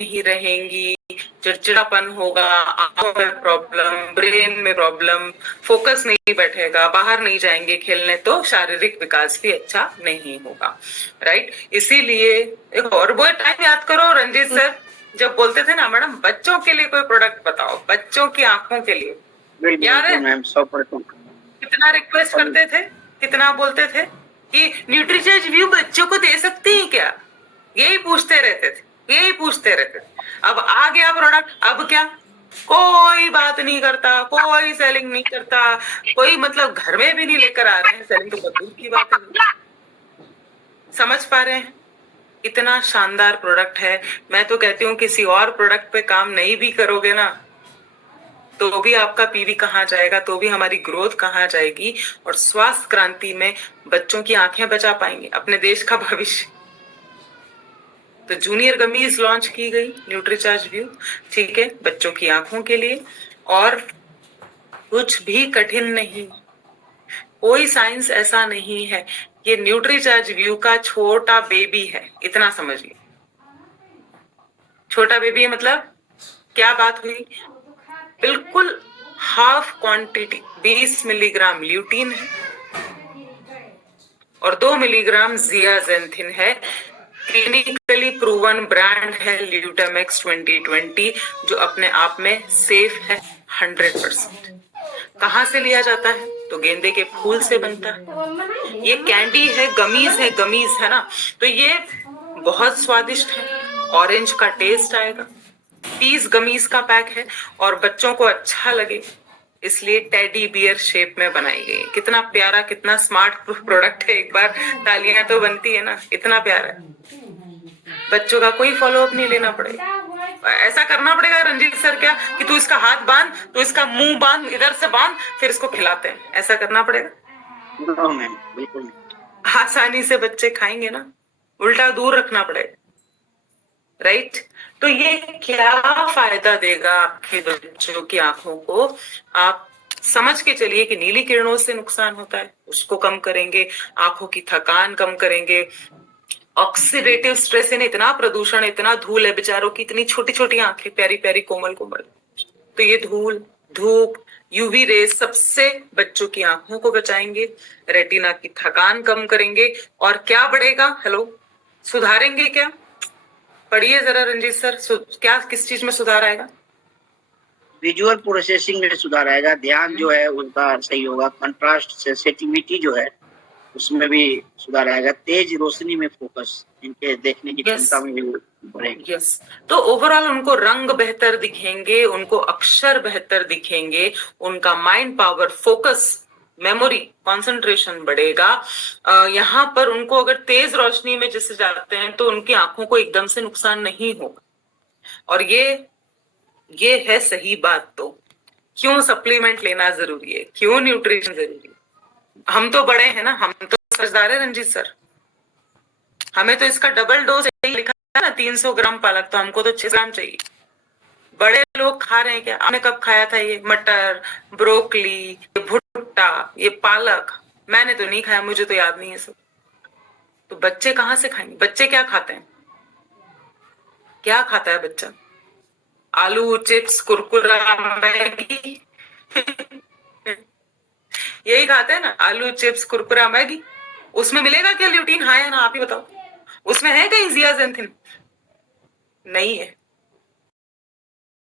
नहीं रहेंगी, चिड़चिड़ापन होगा, आंखों में प्रॉब्लम, ब्रेन में प्रॉब्लम, फोकस नहीं बैठेगा, बाहर नहीं जाएंगे खेलने तो शारीरिक विकास भी अच्छा नहीं होगा, राइट। इसीलिए एक और वो टाइम याद करो रंजीत सर जब बोलते थे ना मैडम बच्चों के लिए कोई प्रोडक्ट बताओ, बच्चों की आंखों के लिए, याद है मैम 100%। कितना रिक्वेस्ट करते थे, कितना बोलते थे कि न्यूट्रीचर्ज व्यू बच्चों को दे सकते हैं क्या, यही पूछते रहते थे, यही पूछते रहते थे। अब आ गया प्रोडक्ट, अब क्या, कोई बात नहीं करता, कोई सेलिंग नहीं करता, कोई मतलब घर में भी नहीं लेकर आ रहे हैं, सेलिंग तो बहुत दूर की बात है। समझ पा रहे हैं इतना शानदार प्रोडक्ट है। मैं तो कहती हूँ किसी और प्रोडक्ट पे काम नहीं भी करोगे ना तो भी आपका पीवी कहाँ जाएगा, तो भी हमारी ग्रोथ कहाँ जाएगी, और स्वास्थ्य क्रांति में बच्चों की आंखें बचा पाएंगे, अपने देश का भविष्य। तो जूनियर गमीज लॉन्च की गई न्यूट्रीचार्ज व्यू, ठीक है, बच्चों की आंखों के लिए, और कुछ भी कठिन नहीं, कोई साइंस ऐसा नहीं है। ये न्यूट्रीचार्ज व्यू का छोटा बेबी है, इतना समझिए। छोटा बेबी है मतलब क्या बात हुई, बिल्कुल हाफ क्वांटिटी 20 मिलीग्राम ल्यूटीन है और 2 मिलीग्राम जियाजेंथिन है। क्लिनिकली प्रूवन ब्रांड है ल्यूटामेक्स 2020, जो अपने आप में सेफ है 100%। कहाँ से लिया जाता है तो गेंदे के फूल से बनता है। ये कैंडी है, गमीज है ना, तो ये बहुत स्वादिष्ट है, ऑरेंज का टेस्ट आएगा। 30 गमीज का पैक है और बच्चों को अच्छा लगे इसलिए टेडी बियर शेप में बनाई गई। कितना प्यारा, कितना स्मार्ट प्रोडक्ट है, एक बार तालियां तो बनती है ना, इतना प्यारा है। बच्चों का कोई फॉलोअप नहीं लेना पड़ेगा, ऐसा करना पड़ेगा रंजीत सर क्या कि तू इसका हाथ बांध, तू इसका मुंह बांध, इधर से बांध, फिर इसको खिलाते हैं, ऐसा करना पड़ेगा? बिल्कुल आसानी से बच्चे खाएंगे ना, उल्टा दूर रखना पड़ेगा, राइट। तो ये क्या फायदा देगा आपके बच्चों की आंखों को, आप समझ के चलिए कि नीली किरणों से नुकसान होता है, उसको कम करेंगे, आंखों की थकान कम करेंगे, ऑक्सीडेटिव स्ट्रेस, है इतना प्रदूषण, इतना धूल है, बेचारों की इतनी छोटी छोटी आंखें, प्यारी प्यारी कोमल कोमल, तो ये धूल, धूप, यूवी रेस सबसे बच्चों की आंखों को बचाएंगे, रेटिना की थकान कम करेंगे, और क्या बढ़ेगा, हेलो, सुधारेंगे क्या, पढ़िए जरा रंजीत सर, क्या किस चीज में सुधार आएगा? विजुअल प्रोसेसिंग में सुधार आएगा, ध्यान जो है उनका सही होगा, कंट्रास्ट सेंसिटिविटी जो है उसमें भी सुधार आएगा, तेज रोशनी में फोकस, इनके देखने की क्षमता में भी बढ़ेगी। यस, तो ओवरऑल उनको रंग बेहतर दिखेंगे, उनको अक्षर बेहतर दिखेंगे, उनका mind power, focus, memory, concentration बढ़ेगा। यहाँ पर उनको अगर तेज रोशनी में जैसे जाते हैं तो उनकी आंखों को एकदम से नुकसान नहीं होगा, और ये है सही बात। तो क्यों सप्लीमेंट लेना जरूरी है, क्यों न्यूट्रिशन जरूरी है? हम तो बड़े हैं ना, हम तो समझदार है रंजीत सर, हमें तो इसका डबल डोज लिखा है ना, 300 ग्राम पालक, तो हमको तो 6 ग्राम चाहिए। बड़े लोग खा रहे हैं क्या? आपने कब खाया था ये मटर, ब्रोकली, भुट्टा, ये पालक? मैंने तो नहीं खाया, मुझे तो याद नहीं है सब। तो बच्चे कहाँ से खाएंगे? बच्चे क्या खाते हैं, क्या खाता है बच्चा? आलू चिप्स कुरकुरा मैगी यही खाते हैं ना, आलू चिप्स कुरकुरा मैगी। उसमें मिलेगा क्या ल्यूटीन, हाँ या ना, आप ही बताओ। उसमें है कहीं जियाजेंथिन? नहीं है।